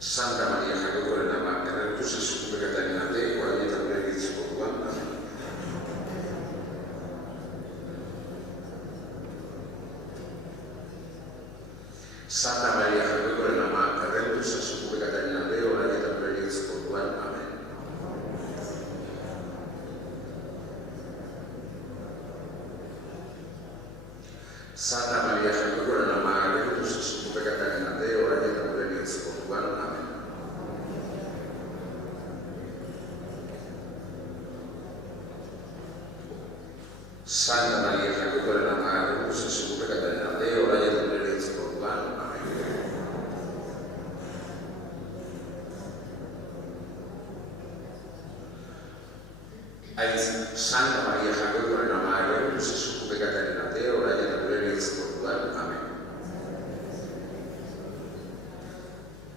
Santa Maria Jacoporen ama, erretu zezuku bekataren ate, orain eta gure egitzeko duan. Amen. Santa Maria Jacoporen ama, erretu zezuku bekataren ate, orain eta gure egitzeko duan. Amen. Santa Maria Jacoporen ama, erretu zezuku bekataren ate, orain eta gure egitzeko duan. Amen. Santa Maria Jacoporen ama, erretu zezuku bekataren ate, orain eta gure egitzeko duan. Amen. Santa Maria Jacoporen ama, erretu zezuku bekataren ate, orain eta gure egitzeko duan. Amen.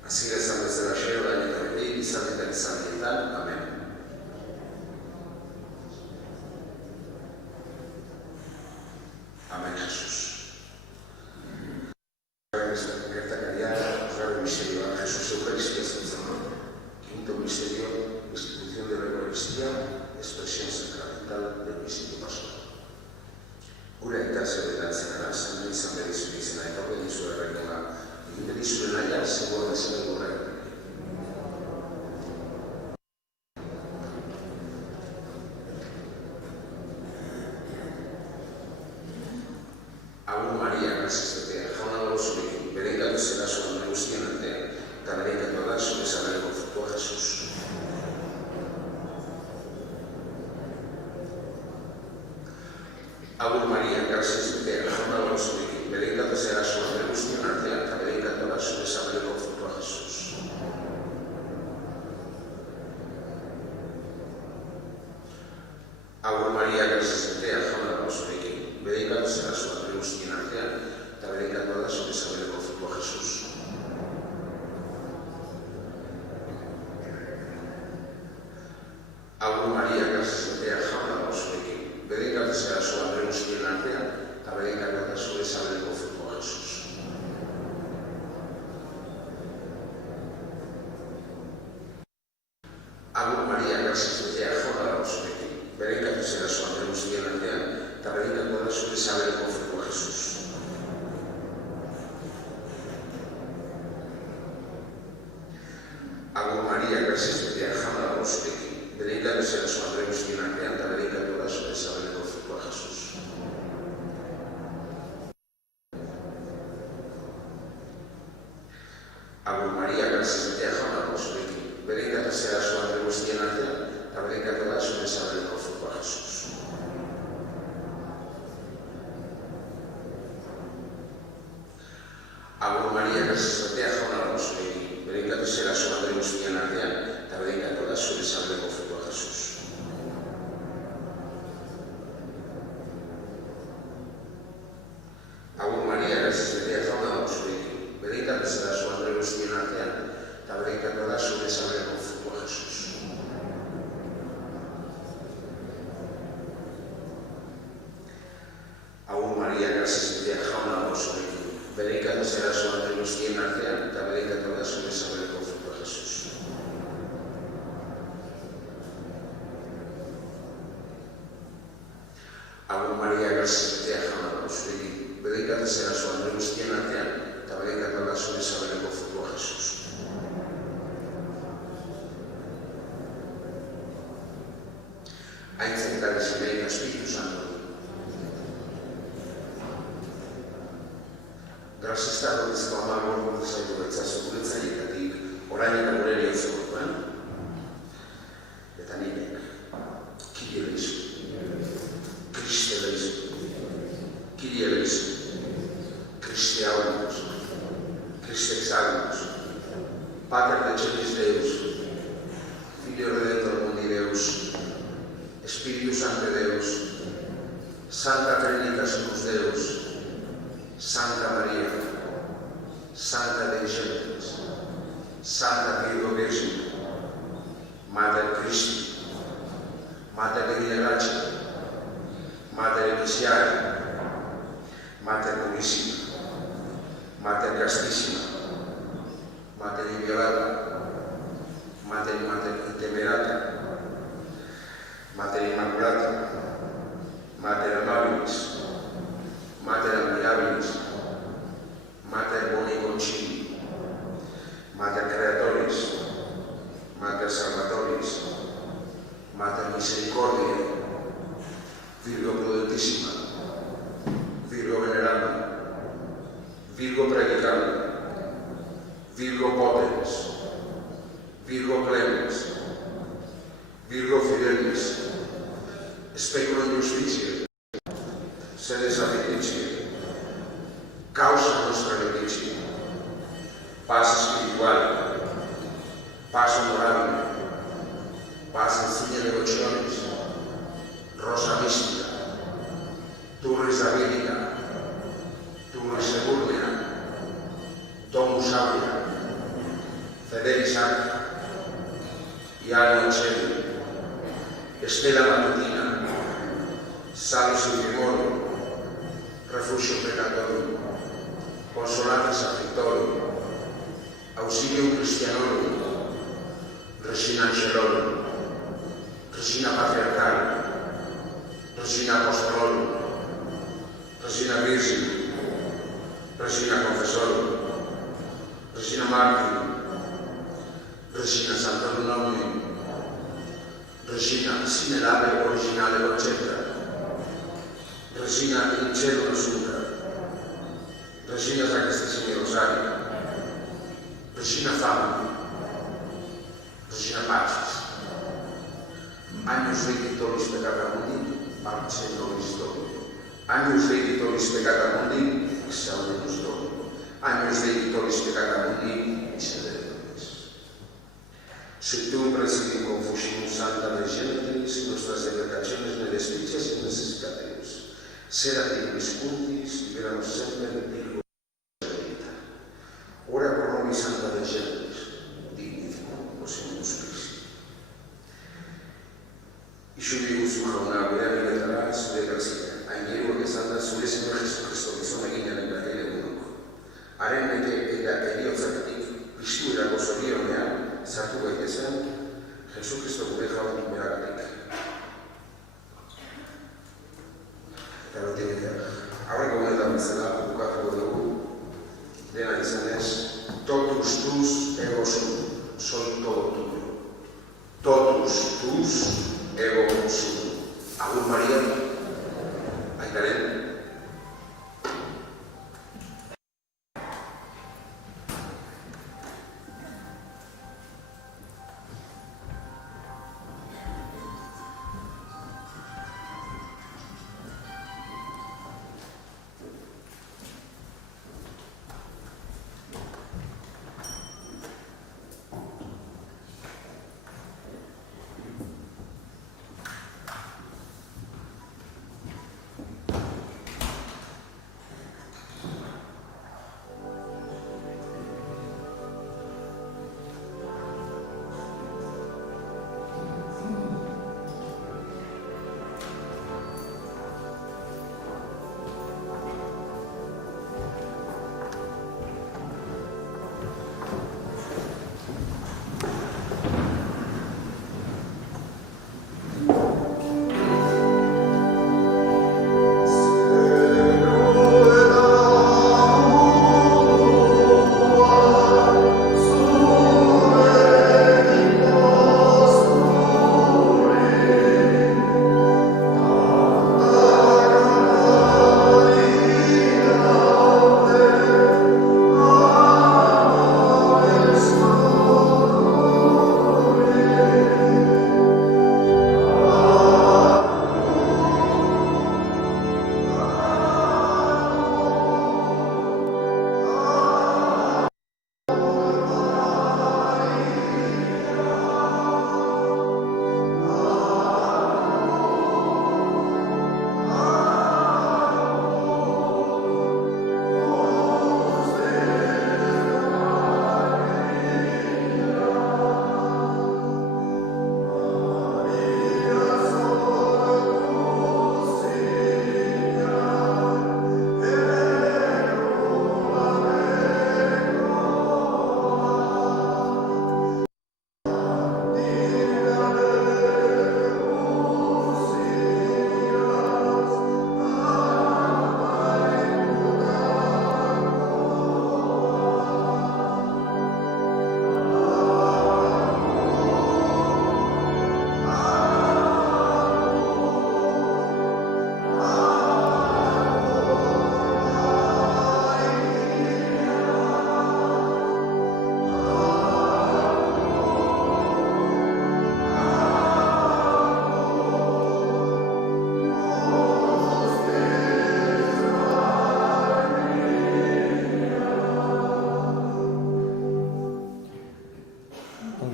Así izan bezala xe, orain eta beti, izan eta izan dietan. Amen. Amen, Jesús. Gertakaria, Osgarren misterioa, Jesús Eucaristia zentzen. Quinto misterio, institución de la Eucaristía, expresión sacramental del misterio pascual. Gure aita zebetan zenara, zen izan berizuen izena, eta hori dizue erreinoa, egin berizuen aia, zegoen bezala gorren. Agur Maria, grazizetea, jauna dago zurekin, bereikatu zera zuen neguztien artean, eta bereikatu da zure zabaleko frutua Jesús. Agur Maria, grazizetea, jauna dago zurekin, bereikatu zera zuen neguztien artean, eta bereikatu da zure zabaleko frutua Jesús. Agur Maria, grazizetea, jauna dago zurekin, bereikatu zera zuen neguztien artean, eta bereikatu da zure zabaleko frutua Jesús. Agur Maria, grazizetea, jauna dago zurekin, bereikatu zera zuen neguztien artean, eta bereikatu da zure zabaleko frutua Jesús. Agur Maria, grazizetea, jauna dago zurekin, bereikatu zera zuen neguztien artean, eta bereikatu da zure zabaleko frutua Jesús. Agur Maria, grazizetea, jauna dago zurekin, bereikatu zera zuen neguztien artean, eta bereikatu da zure zabaleko frutua Jesús. Agur Maria, grazizetea, jauna dago zurekin, bereikatu zera zuen neguztien artean, eta bereikatu da zure zabaleko frutua Jesús. Agur Maria, grazizetea, jauna dago zurekin, bereikatu zera zuen neguztien artean, eta bereikatu da zure zabaleko frutua Jesús. Agur Maria, grazizetea, jauna dago zurekin, bereikatu zera zuen neguztien artean, eta bereikatu da zure zabaleko frutua Jesús. Agur Maria, grazizetea, jauna dago zurekin, bereikatu zera zuen neguztien artean, eta bereikatu da zure zabaleko frutua Jesús. Agur Maria, grazizetea, jauna dago zurekin, bereikatu zera zuen neguztien artean, eta bereikatu da zure zabaleko frutua Jesús. Aintzak eta gazileik Espiritu Santo. Grazista dutizko amagor gure zaitu betzazu guretzaietatik, orain eta gure eriatzeko duen, eta ninek, Kyrie eleison, Kriste eleison, Kyrie eleison, Kriste audimus, Kriste exaudimus, Pater de Celis Deus, Filio Redentor Mundi Deus, Espíritu Santo Deus, Santa Trinitas Unus Deus, Santa Maria, Santa Dei Gentiles, Santa Virgo Virgin, Mater Christi, Mater Dei Gratia, Mater Ecclesiae, Mater Purissima, Mater Castissima, Mater inviolata, Mater intemerata, Mater immaculata, Mater amabilis, Mater admirabilis, Mater boni concili, Mater creatoris, Mater salvatoris, Mater misericordiae, Virgo prudentissima, Virgo venerable, Virgo predicable, Virgo potens, Virgo clemens, Virgo fidelis, speculum justitiae, sede sapientiae, causa nostra letitia, paz espiritual, paz honorable, paz insigne devotionis, rosa mística, turris davidica, turris eburnea, domus aurea, Fidelis Arca, Iano Celi, Estela Matutina, Salus Infirmorum, Refugio Peccatorum, Consolatis Afflictorum, Auxilium Christianorum, Regina Angelorum, Regina Patriarcal, Regina Apostolorum, Regina Virgin, Regina Confessorum, Regina Martyrum, Regina Sanctorum Omnium, Regina sine labore originale concepta, Regina in cielo assunta, Regina Sacrestissimi Rosario, Regina Famili, Regina Pacis, Agnus Dei tollis peccata mundi, parce nobis Domini. Agnus Dei tollis peccata mundi, exaudimus Domini. Agnus Dei tollis peccata mundi, miserere nobis. Subtum presidium confusimus Santa Dei Gentilis, nostras deprecaciones ne despicias y necessitateus. Sera Dibris Cuntis, liberanos sempre de Virgo Vita. Ora pro nobis Santa Dei Gentilis, dignissimoOsimus Christi. Iudius Ujauna, Vera Miletaras, de Garcia, Añero que Santa Sulésima Jesucristo, que son aquí en el Evangelio Único. Arenete eta eriotzatik, piztu eragozorio honean, sartu gaitezen, Jesucristo gure jaun beragatik. Eta aurreko gunetan bezala, bukatuko dugu, dena izanez, totus tus ego sum, soy todo tuyo. Totus tus ego sum. Agur Maria, aitaren.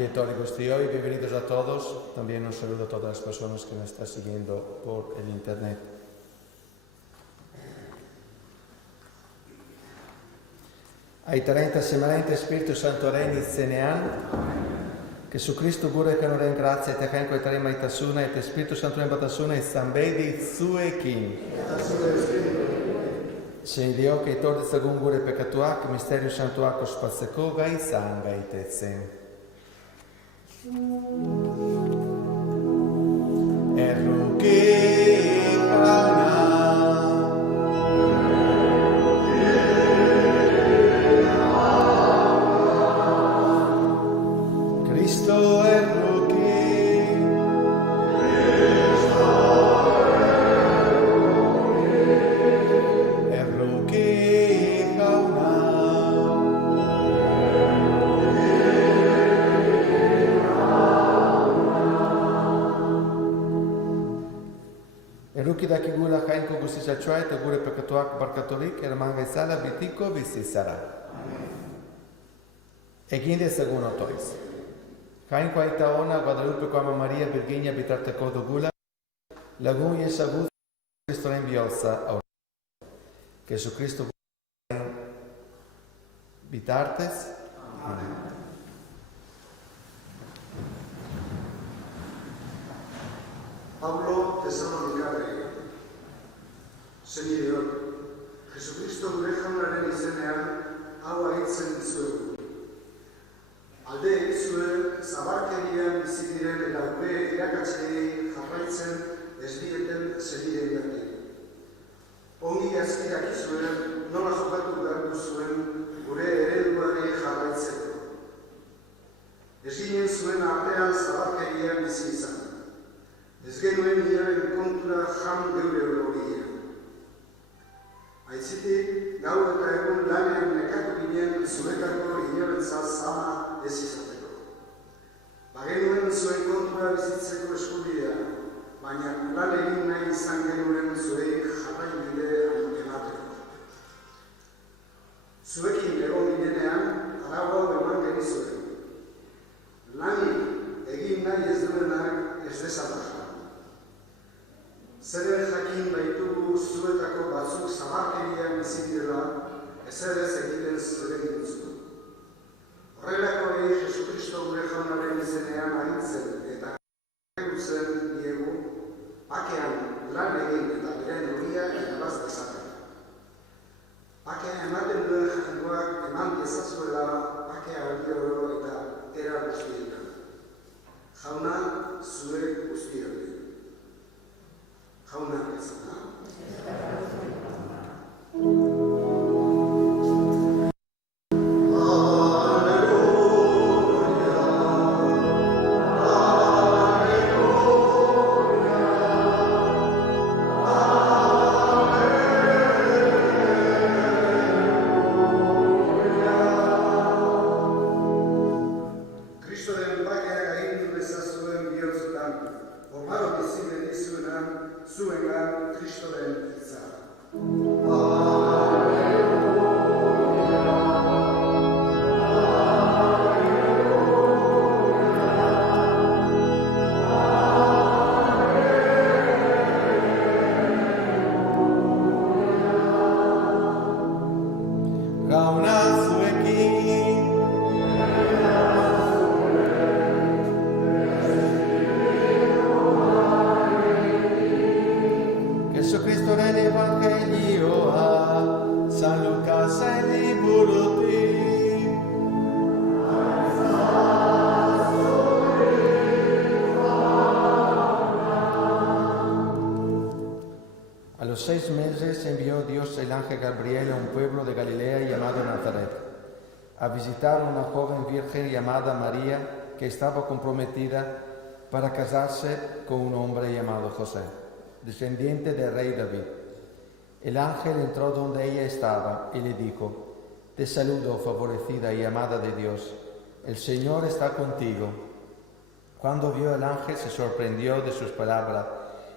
liturgos de hoy. Bienvenidos a todos. También un saludo a todas las personas que nos están siguiendo por el internet. Aitarenta semanente Spiritu Santo Reni Zenean, che su Cristo gure che non ringrazia te canco e trema itasuna e te Spiritu Santo embatasuna e sambedi sue kin. Se Dio che torde sagun gure peccatuac, misterio santuaco spazzacoga e sanga e tezzen. Erro che Cristo erro che erro che Eruki da kigula hainko gusisa choi te gure pekatuak barkatorik ermanga sala bitiko visisara. Eginde seguno tois. Hainko aita ona Guadalupe Coama Maria Virginia bitarte kodo gula. Lagun yesagut Cristo enviosa a que su Cristo bitartes. Amen. Pablo Tesalonikare, senideok, Jesucristo gure jaunaren izenean hau ahitzen dizuegu. Aldeek zuek zabarkerian bizi diren eta gure irakatzeei jarraitzen ez dieten senideen berdi. Ongi azkirak zuen nola jokatu behar duzuen gure ereduari jarraitzeko. Ez ginen zuen artean zabarkerian bizi izan. Ez genuen inaren kontura jan geure orogia. Aitzitik, gau eta egun lanean nekatu ginen zuetako inorentzat zama ez izateko. Bagenuen zuen kontura bizitzeko eskubidea, baina lan egin nahi izan genuen zuei jarraibide emateko. Zuekin egon ginenean, arau hau eman genizuen. Lanik egin nahi ez duenak ez dezataka. Zeren jakin baitugu zuetako batzuk zabarkerian bizi direla, ezer ez egiten zuen ditzu. Horrelako Jesucristo gure jaunaren izenean ahitzen eta egutzen diegu, bakean lan egin eta beren horia irabaz dezaten. Bakean ematen duen jakingoak eman dezazuela bakea hori oro eta era guztietan. Jauna zuek guztiak. Jauna ezana. A los 6 meses envió Dios el ángel Gabriel a un pueblo de Galilea llamado Nazaret, a visitar a una joven virgen llamada María que estaba comprometida para casarse con un hombre llamado José, descendiente del rey David. El ángel entró donde ella estaba y le dijo: Te saludo, favorecida y amada de Dios, el Señor está contigo. Cuando vio el ángel se sorprendió de sus palabras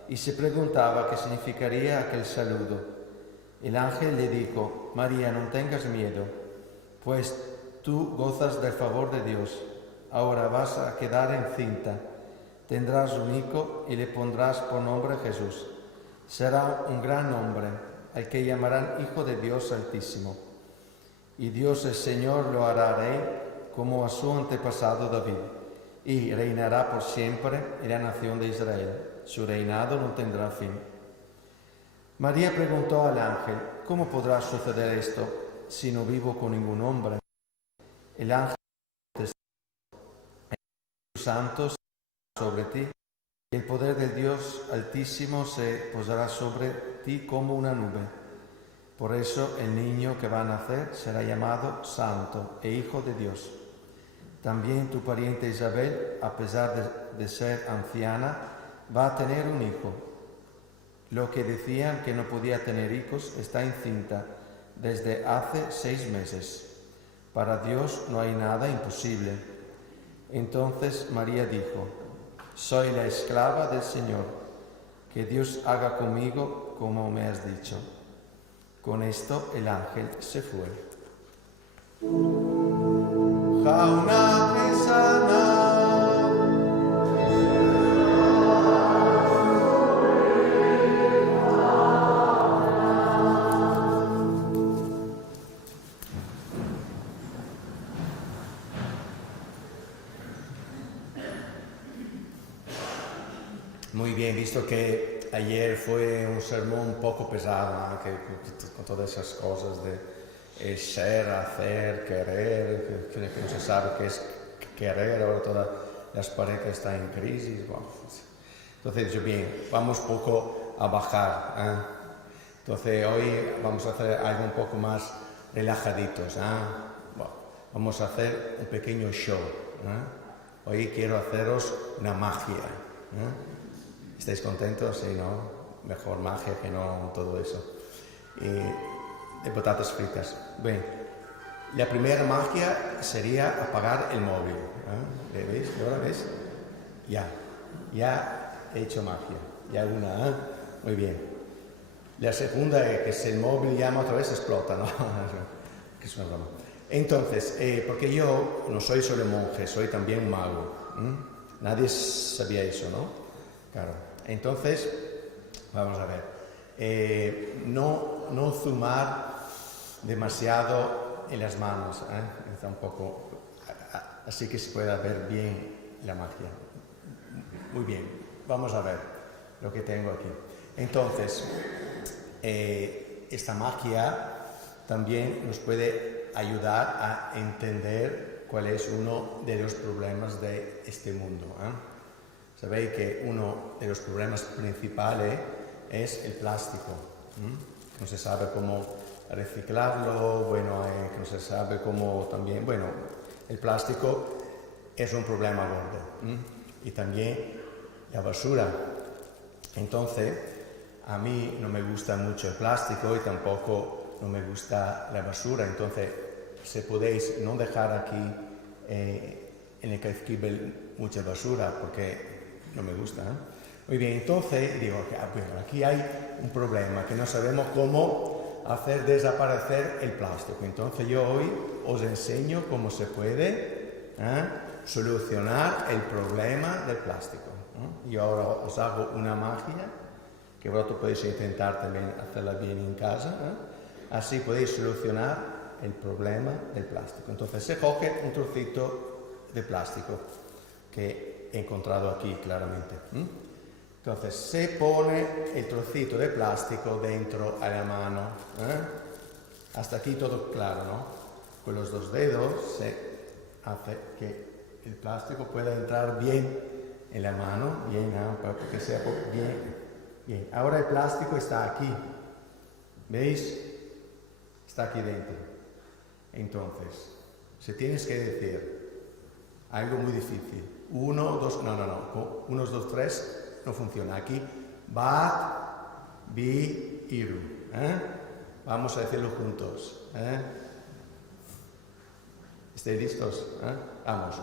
y se preguntaba qué significaría aquel saludo. El ángel le dijo: María, no tengas miedo, pues tú gozas del favor de Dios. ahora vas a quedar encinta. Tendrás un hijo y le pondrás por nombre Jesús. Será un gran hombre, al que llamarán Hijo de Dios Altísimo. Y Dios el Señor lo hará rey como a su antepasado David, y reinará por siempre en la nación de Israel. Su reinado no tendrá fin. María preguntó al ángel: ¿cómo podrá suceder esto si no vivo con ningún hombre? El ángel contestó: el Espíritu Santo será sobre ti, y el poder del Dios Altísimo se posará sobre ti como una nube. Por eso el niño que va a nacer será llamado Santo e Hijo de Dios. También tu pariente Isabel, a pesar de ser anciana, va a tener un hijo. Lo que decían que no podía tener hijos está encinta desde hace 6 meses. Para Dios no hay nada imposible. Entonces María dijo: soy la esclava del Señor, que Dios haga conmigo como me has dicho. Con esto el ángel se fue. Muy bien, visto que ayer fue un sermón un poco pesado, ¿no? Con todas esas cosas de ser, hacer, querer, que no se sabe qué es querer, ahora todas las parejas están en crisis. Bueno, entonces, yo bien, vamos un poco a bajar. Entonces, hoy vamos a hacer algo un poco más relajaditos. Bueno, vamos a hacer un pequeño show. Hoy quiero haceros una magia. ¿Estáis contentos? Sí, ¿no? Mejor magia que no todo eso. De patatas fritas. Bien, la primera magia sería apagar el móvil. ¿Le veis? ¿Ahora ves? Ya he hecho magia. Ya una. Muy bien. La segunda es que si el móvil llama otra vez explota, ¿no? Que es una broma. Entonces, porque yo no soy solo monje, soy también un mago. Nadie sabía eso, ¿no? Claro. Entonces, vamos a ver. No zoomar demasiado en las manos. Está un poco así que se pueda ver bien la magia. Muy bien. Vamos a ver lo que tengo aquí. Entonces, esta magia también nos puede ayudar a entender cuál es uno de los problemas de este mundo. Sabéis que uno de los problemas principales es el plástico. No se sabe cómo reciclarlo, que no se sabe cómo también... Bueno, el plástico es un problema gordo. Y también la basura. Entonces, a mí no me gusta mucho el plástico y tampoco no me gusta la basura. Entonces, si podéis no dejar aquí en el Caizquivel mucha basura, porque no me gusta. Muy bien, entonces digo, bueno, aquí hay un problema, que no sabemos cómo hacer desaparecer el plástico. Entonces yo hoy os enseño cómo se puede solucionar el problema del plástico. Y ahora os hago una magia, que vosotros podéis intentar también hacerla bien en casa. Así podéis solucionar el problema del plástico. Entonces se coge un trocito de plástico, que he encontrado aquí claramente. Entonces se pone el trocito de plástico dentro a la mano. Hasta aquí todo claro, ¿no? Con los 2 dedos se hace que el plástico pueda entrar bien en la mano, bien, para que sea bien. Ahora el plástico está aquí. ¿Veis? Está aquí dentro. Entonces, si tienes que decir algo muy difícil, 1, 2, no, 1, 2, 3 no funciona. Aquí, bat, bi, iru. Vamos a decirlo juntos. ¿Estáis listos? Vamos.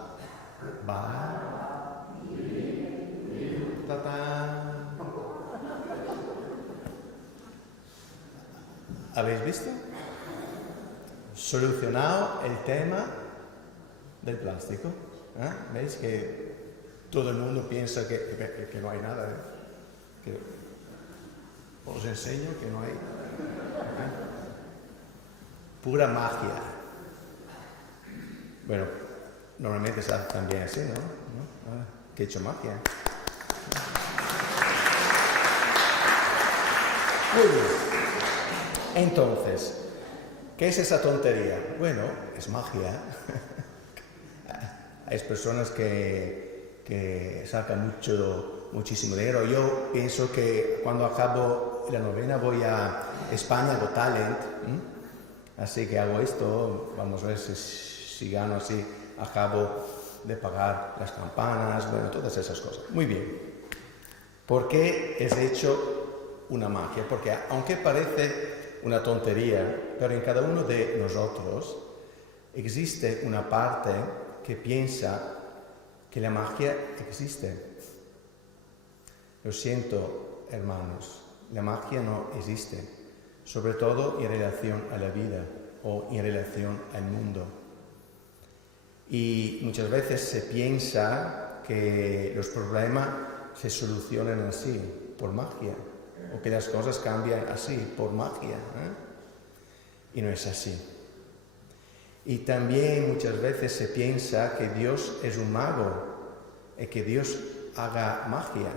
Bat, bi, iru. Ta-ta. ¿Habéis visto? Solucionado el tema del plástico. ¿Veis que todo el mundo piensa que no hay nada? Que os enseño que no hay. Pura magia. Bueno, normalmente se hace también así, ¿no? Que he hecho magia. Muy bien. Entonces, ¿qué es esa tontería? Bueno, es magia. Hay personas que sacan muchísimo dinero. Yo pienso que cuando acabo la novena voy a España Got Talent. Así que hago esto, vamos a ver si gano así, acabo de pagar las campanas, bueno, todas esas cosas. Muy bien. ¿Por qué es hecho una magia? Porque aunque parece una tontería, pero en cada uno de nosotros existe una parte que piensa que la magia existe. Lo siento, hermanos, la magia no existe, sobre todo en relación a la vida o en relación al mundo. Y muchas veces se piensa que los problemas se solucionan así, por magia, o que las cosas cambian así, por magia, y no es así. Y también muchas veces se piensa que Dios es un mago y que Dios haga magia.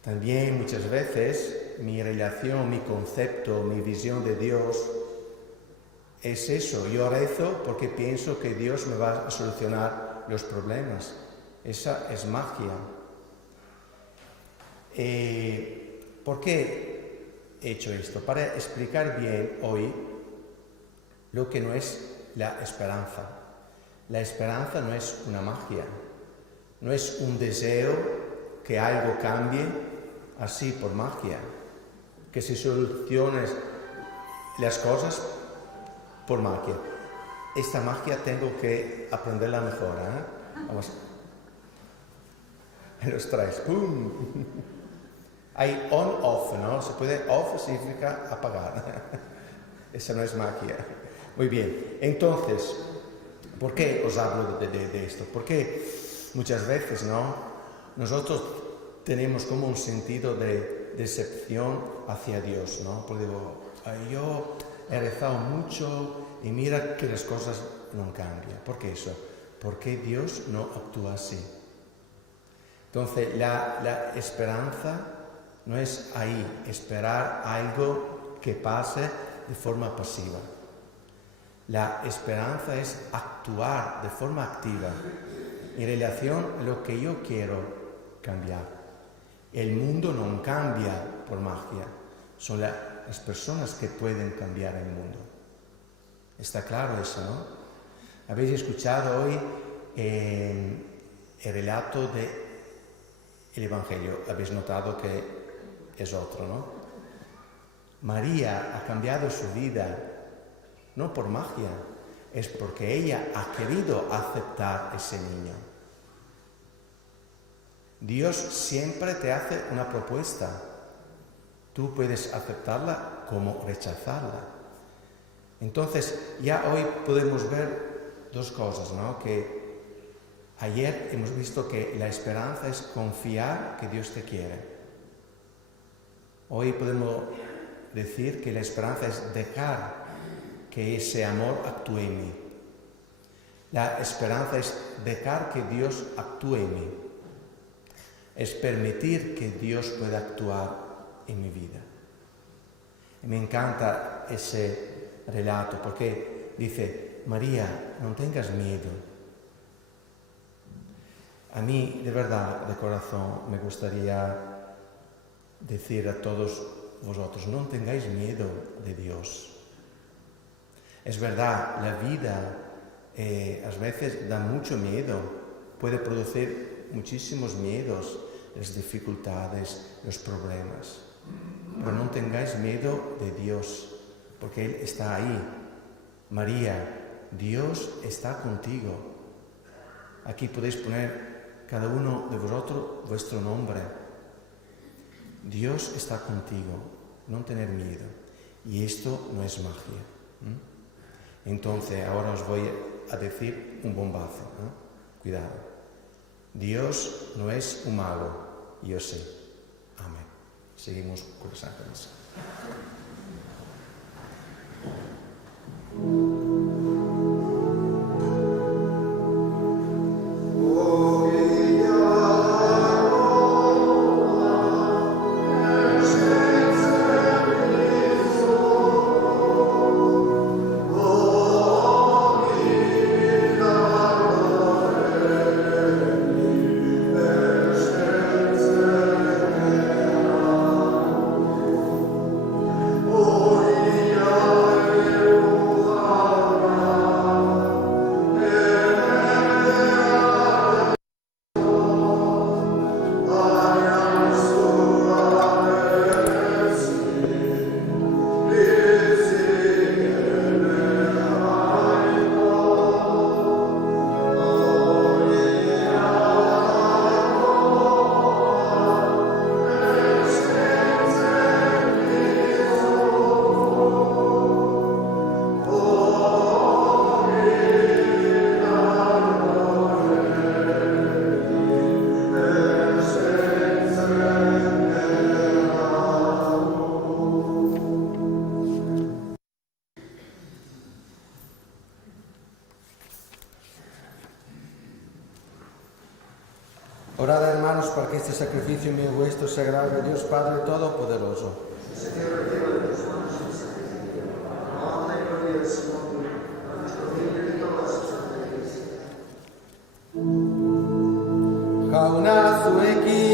También muchas veces mi relación, mi concepto, mi visión de Dios es eso. Yo rezo porque pienso que Dios me va a solucionar los problemas. Esa es magia. ¿Por qué he hecho esto? Para explicar bien hoy lo que no es la esperanza. La esperanza no es una magia, no es un deseo que algo cambie así por magia, que se solucionen las cosas por magia. Esta magia tengo que aprenderla mejor, Vamos. Me los traes. ¡Pum! Hay on-off, ¿no? Se puede off, significa apagar. Esa no es magia. Muy bien. Entonces, ¿por qué os hablo de esto? Porque muchas veces, ¿no? Nosotros tenemos como un sentido de decepción hacia Dios, ¿no? Porque digo, yo he rezado mucho y mira que las cosas no cambian. ¿Por qué eso? Porque Dios no actúa así. Entonces, la esperanza no es ahí, esperar algo que pase de forma pasiva. La esperanza es actuar de forma activa en relación a lo que yo quiero cambiar. El mundo no cambia por magia, son las personas que pueden cambiar el mundo. ¿Está claro eso, no? Habéis escuchado hoy el relato del Evangelio, habéis notado que es otro, ¿no? María ha cambiado su vida, no por magia, es porque ella ha querido aceptar ese niño. Dios siempre te hace una propuesta. Tú puedes aceptarla como rechazarla. Entonces, ya hoy podemos ver dos cosas, ¿no? Que ayer hemos visto que la esperanza es confiar que Dios te quiere. Hoy podemos decir que la esperanza es dejar que ese amor actúe en mí. La esperanza es dejar que Dios actúe en mí. Es permitir que Dios pueda actuar en mi vida. Y me encanta ese relato porque dice, María, no tengas miedo. A mí, de verdad, de corazón, me gustaría decir a todos vosotros, no tengáis miedo de Dios. Es verdad, la vida a veces da mucho miedo, puede producir muchísimos miedos, las dificultades, los problemas. Pero no tengáis miedo de Dios, porque Él está ahí. María, Dios está contigo. Aquí podéis poner cada uno de vosotros vuestro nombre. Dios está contigo, no tener miedo. Y esto no es magia. Entonces, ahora os voy a decir un bombazo. Cuidado. Dios no es un mago, yo sé. Amén. Seguimos con la Santa Misa. Orad, hermanos, para que este sacrificio mío y vuestro se agrade a Dios Padre Todopoderoso. Señor, reciba de tus manos el sacrificio, la honra y gloria del Señor, para nuestro bien y de toda la Santa Iglesia. Jaunazu eki.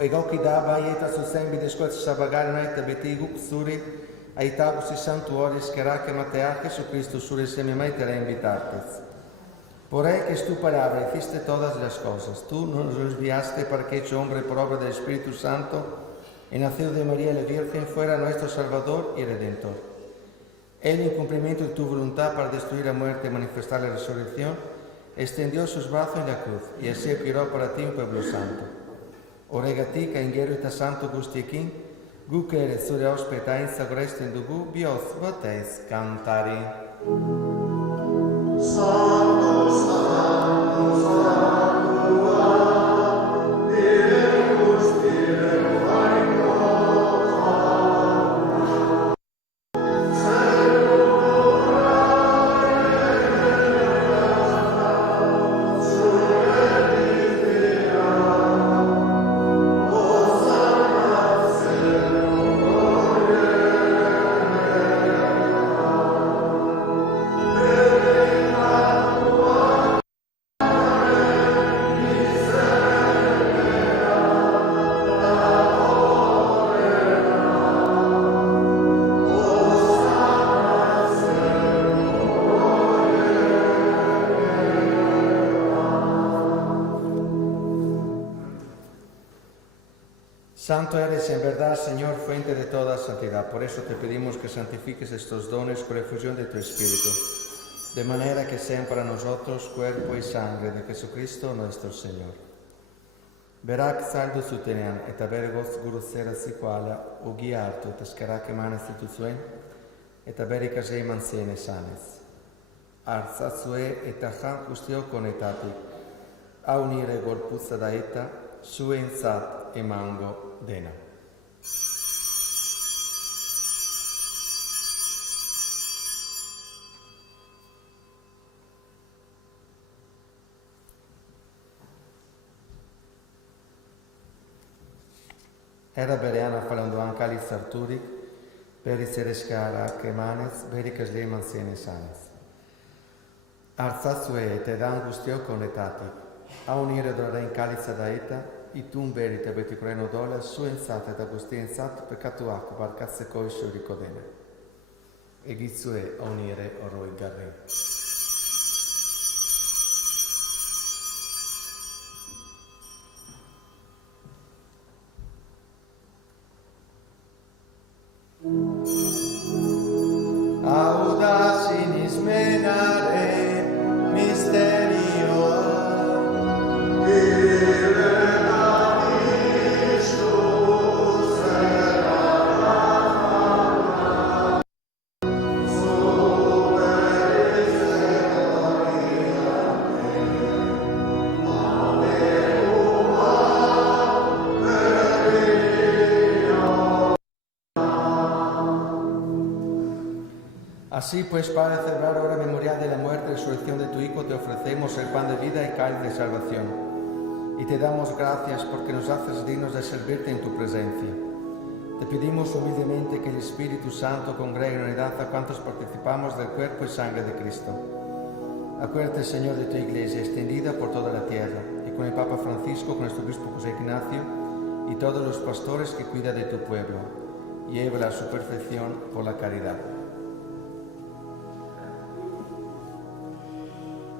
Egokida vaieta susembi desquat sabagarna et betigu suri aitagus santuoris kerake matea Jesucristo suri semi maitere invitartes. Por él que es tu palabra hiciste todas las cosas. Tú nos enviaste para que hecho hombre por obra del Espíritu Santo y nacido de María la Virgen fuera nuestro Salvador y Redentor. Él, en cumplimiento de tu voluntad para destruir la muerte y manifestar la resurrección, extendió sus brazos en la cruz y así adquirió para ti un pueblo santo. Oregati ka ingeruta santo gustiekin, gu kere sure ospeta in sagresten dugu bios vates cantari. Santo, santo, santo, Deus Santo eres en verdad, Señor, fuente de toda santidad. Por eso te pedimos que santifiques estos dones con la efusión de tu Espíritu, de manera que sean para nosotros cuerpo y sangre de Jesucristo nuestro Señor. Verak saldo sutenian et avergos gurusera siquala, ugiartu tascarak emanes instituzuen, et avericas mansiene sanes. Arzazue et achan custio conetati, a unire golpuzza daeta, sue insat e mango dena. Era bereana falando anche ali sarturic, per iserescara che manes, vericas le mansiene sanes. Arzasue te da angustio conetati, a unire dora in caliza daeta, i tum verite beticreno dola, su insat et agusti insat, peccatuac barcasse coiscio ricodene. E gizue a unire oroi garre. Así pues, para celebrar ahora memorial de la muerte y resurrección de tu Hijo, te ofrecemos el pan de vida y cáliz de salvación. Y te damos gracias porque nos haces dignos de servirte en tu presencia. Te pedimos humildemente que el Espíritu Santo congregue en unidad a cuantos participamos del cuerpo y sangre de Cristo. Acuérdate, Señor, de tu Iglesia extendida por toda la tierra, y con el Papa Francisco, con nuestro obispo José Ignacio, y todos los pastores que cuidan de tu pueblo. Llévala a su perfección por la caridad.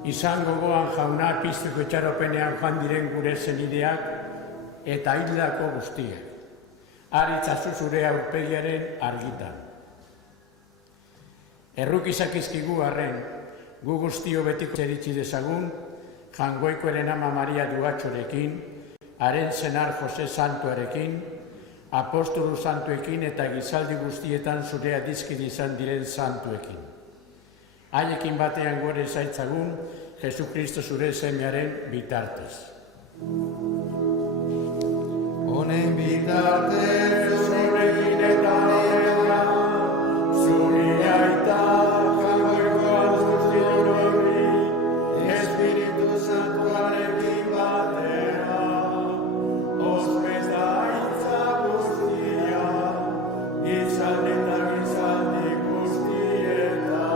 Izan gogoan jauna piztuko itxaropenean joan diren gure senideak eta hildako guztiak. Aritzazu zure aurpegiaren argitan. Errukizak izkigu arren, gu guztio betiko zeritzi dezagun, Jangoikoaren ama Maria Dugatxorekin, haren senar Jose Santuarekin, apostolu santuekin eta gizaldi guztietan zure adizkide izan diren santuekin. Haiekin batean gore zaitzagun, Jesukristo zure semearen bitartez. Honen bitartez, zurekin eta nirena, zuri aita, Jangoikoan guztiok horri, Espiritu Santuarekin batera, ospez da aitza guztia, gizaldi eta gizaldi guztietan.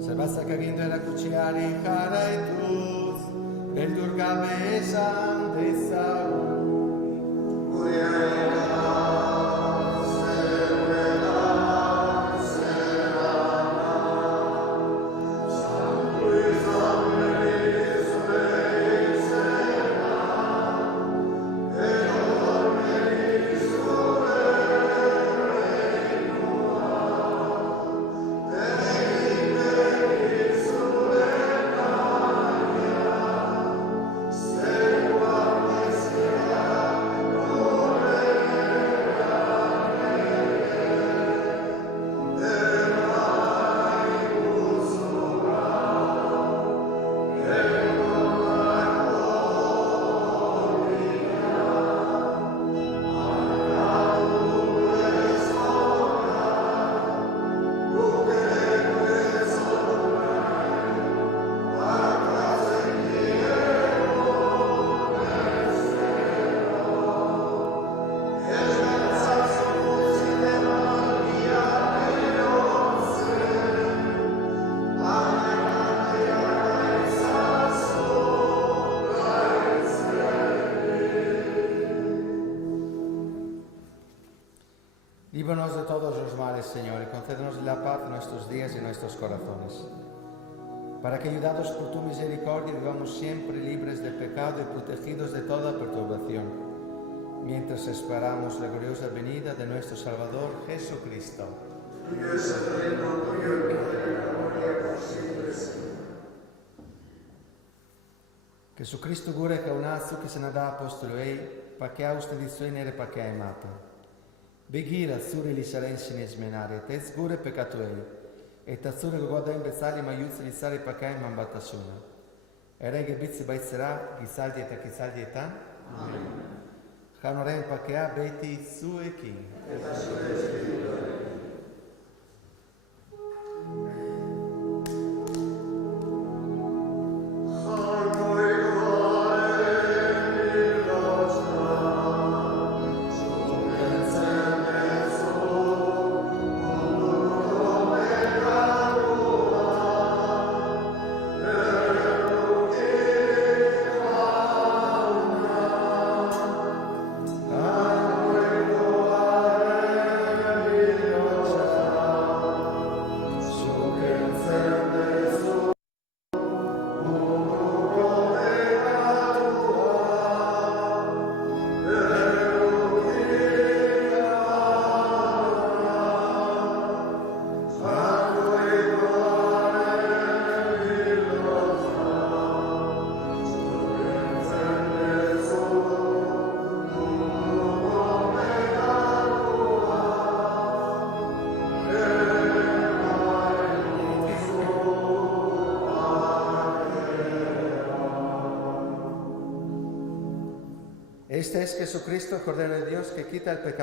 Zerbatzak agindu erakutsiari jarraituz, beldur gabe esan dezagun. Líbranos de todos los males, Señor, y concédenos la paz en nuestros días y en nuestros corazones, para que, ayudados por tu misericordia, vivamos siempre libres de pecado y protegidos de toda perturbación, mientras esperamos la gloriosa venida de nuestro Salvador Jesucristo. Tuyo es el reino, tuyo el poder y la gloria por siempre, Señor. Jesucristo gure kaunasu ki se nada apostoloi, pakea ustedisuenere pakea imata. Begira suri li sarensi nezmenare, tes gure pecatuei, et atsure gogodain besali mayutsi li sari pakea imambatasuna. Erege bitsi baitzera, gizaldi eta gizaldi eta? Amen. Janoren pakea beti zuekin. Eta zure espirituarekin. Amen. Este es Jesucristo, Cordero de Dios, que quita el pecado.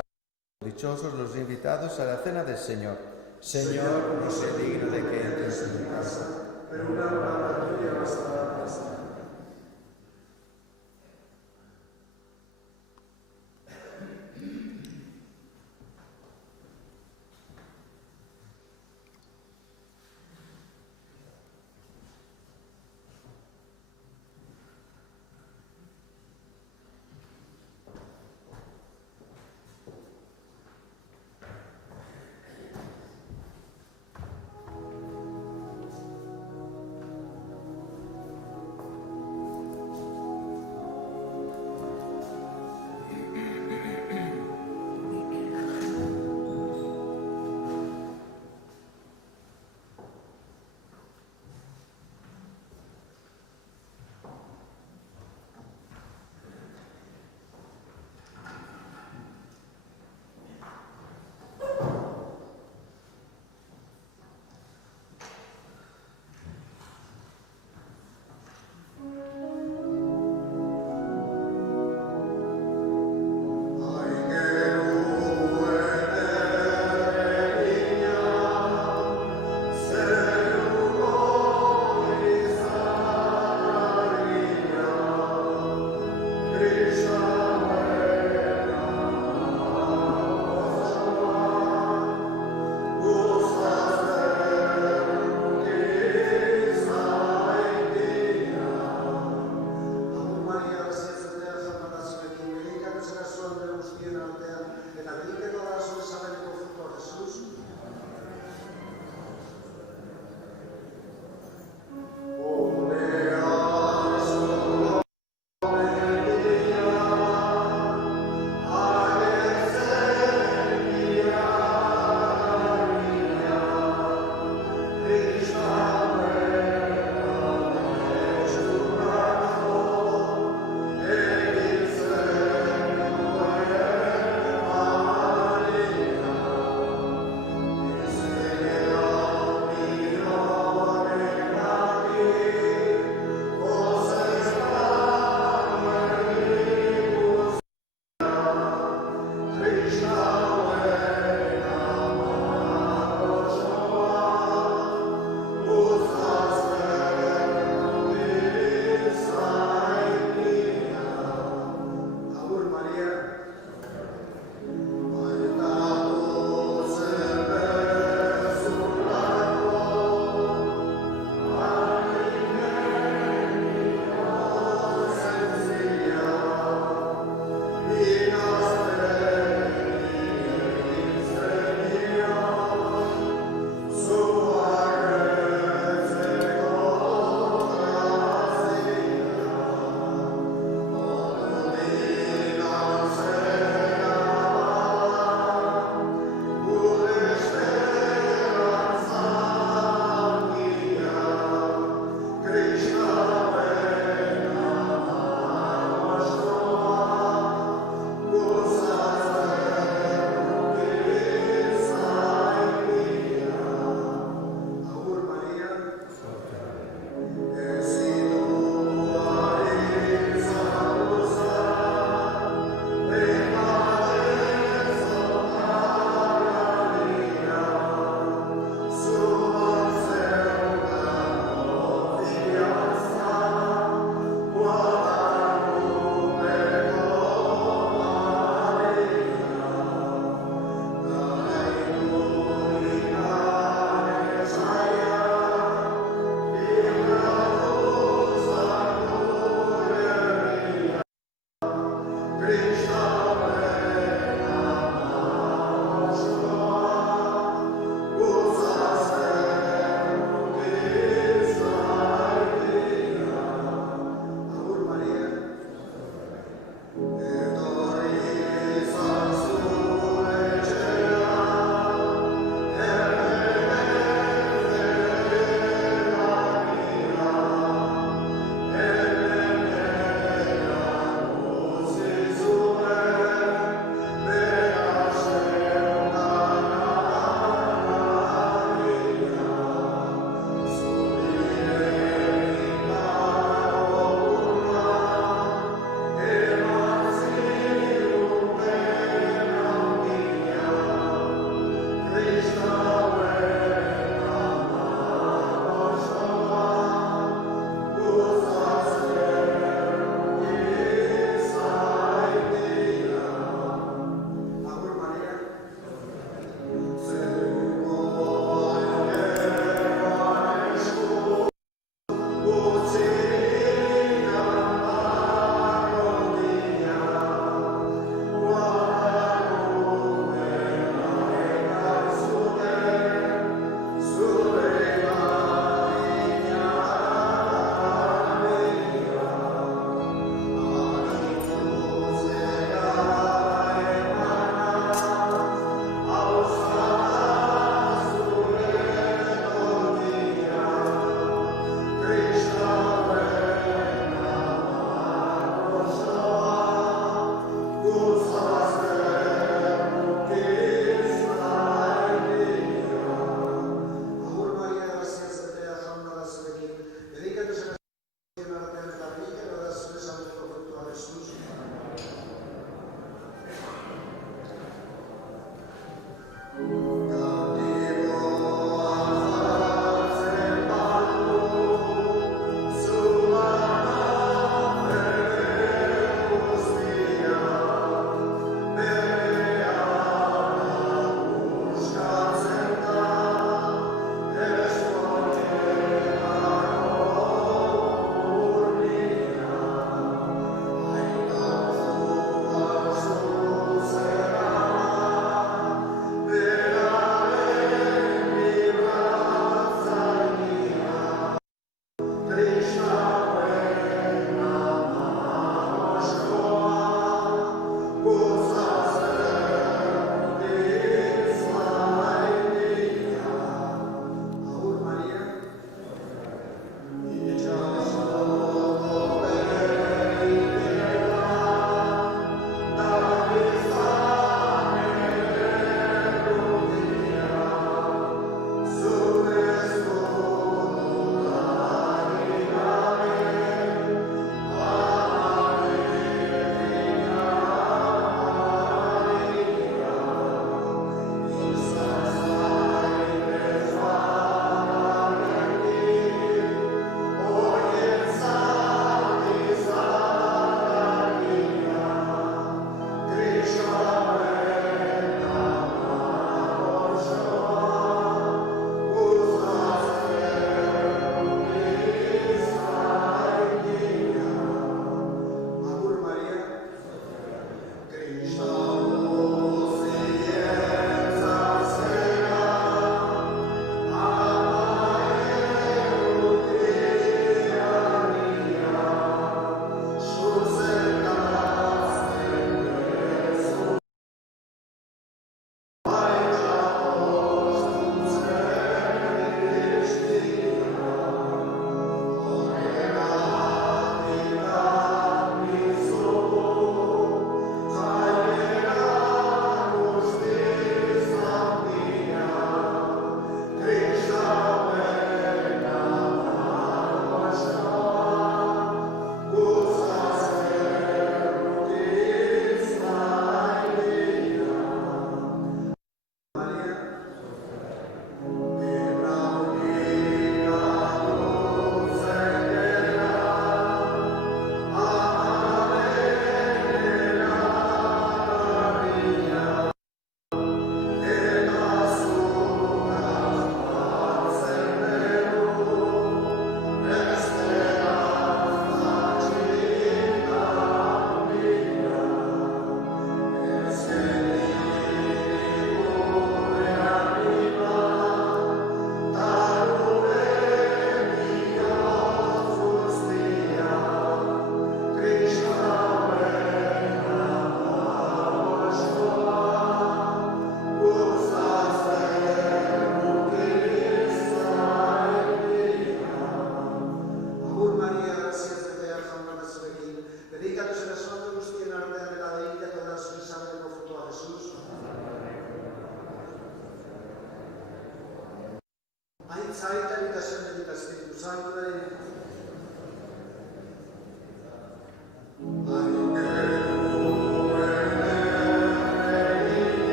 Dichosos los invitados a la cena del Señor. Señor, no soy digno de que entres en mi casa, pero una palabra tuya bastará para estar.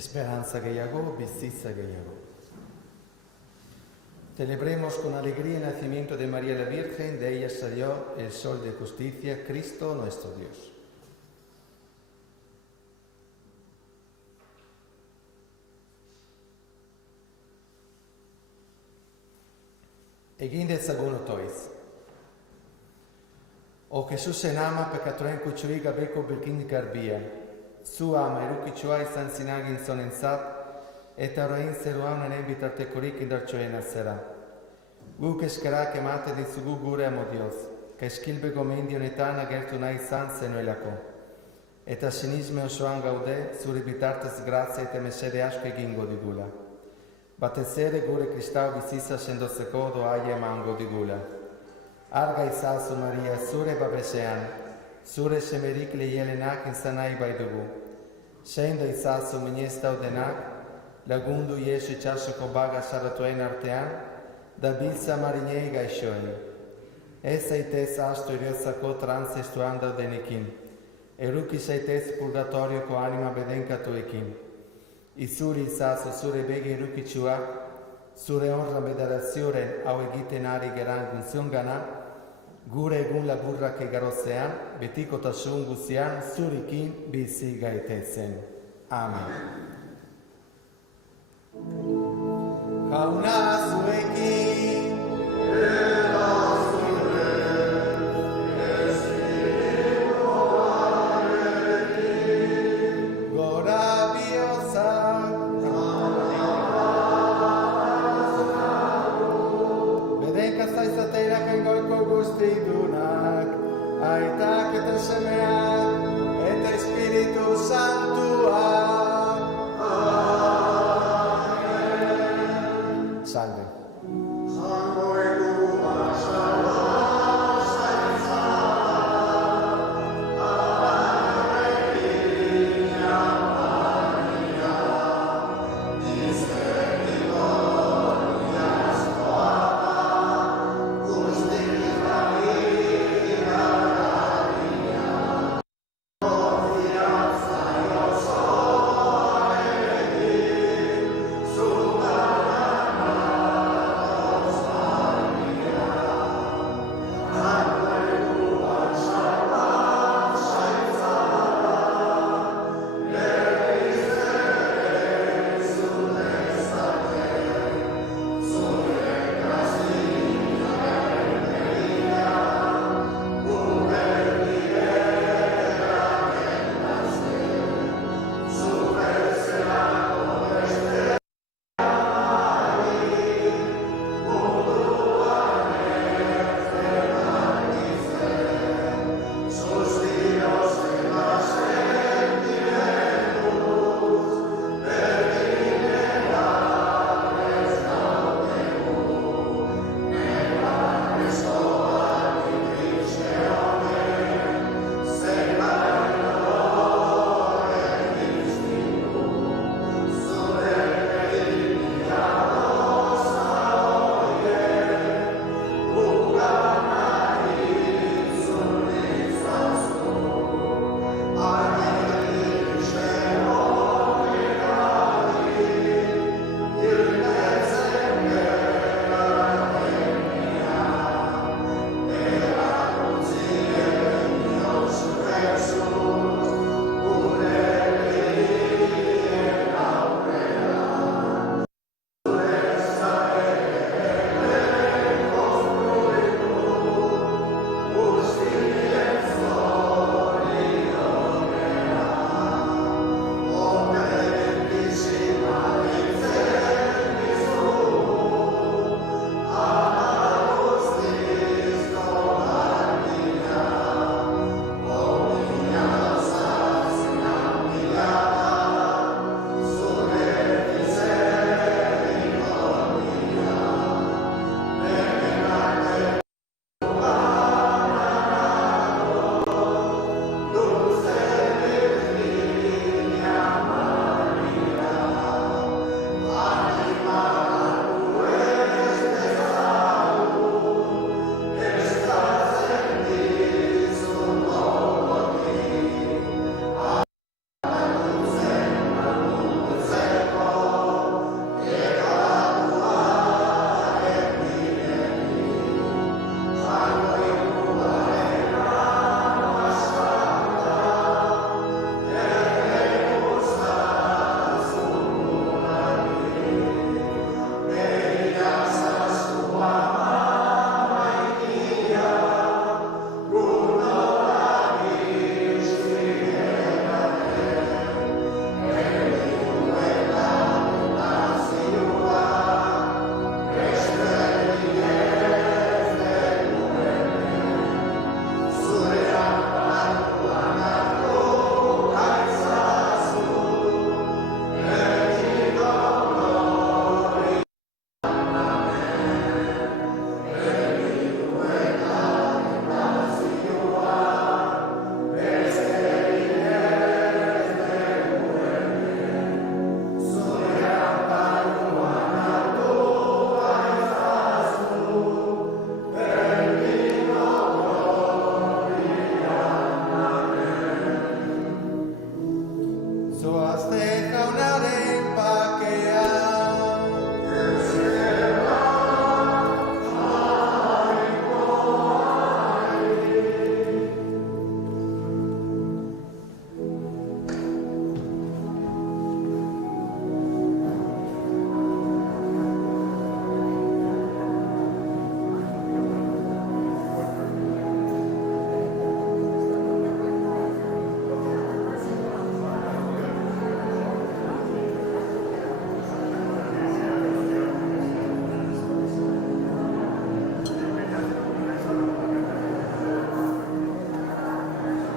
Esperanza gehiago, bizitza gehiago. Celebremos con alegría el nacimiento de María la Virgen, de ella salió el sol de justicia, Cristo nuestro Dios. Egin dezagun otoiz. O Jesus enama pekatoren kutsurik gabeko bilkin garbia. Zu ama erukitsua izan zinagin zonentzat, eta orain zeruan enen bitartekorik indartsoena zera. Guk eskerak emate dizugu gure amodioz, kaizkilbe gomendio honetan agertu nahi izan zenuelako. Eta sinisme osoan gaude, zure bitartez grazia eta mesede asko egingo digula. Batez ere gure kristau bizitza sendotzeko doaia emango digula. Arga izazu, Maria, zure babesean, zure semerik lehielenak izan nahi bai dugu. Sendo izazu minez daudenak, lagundu Iesu itxasoko baga saratuen artean, da biltza marinei gaixoen. Ez zaitez astu eriotzako transestuan daudenekin. Eruki zaitez purgatorioko anima bedenkatuekin. Izuri izazu zure begi erukitsuak, zure honra bedarazioren hau egiten ari geran guntzion gana, gure egun laburrak egarotzean, betikotasun guztian zurikin bizi gaitezen. Amen. Jauna zuekin, gora bihotzak, bedenkazta izateira jengoiko guztidunak, aitak eta semeak, eta Espiritu Santu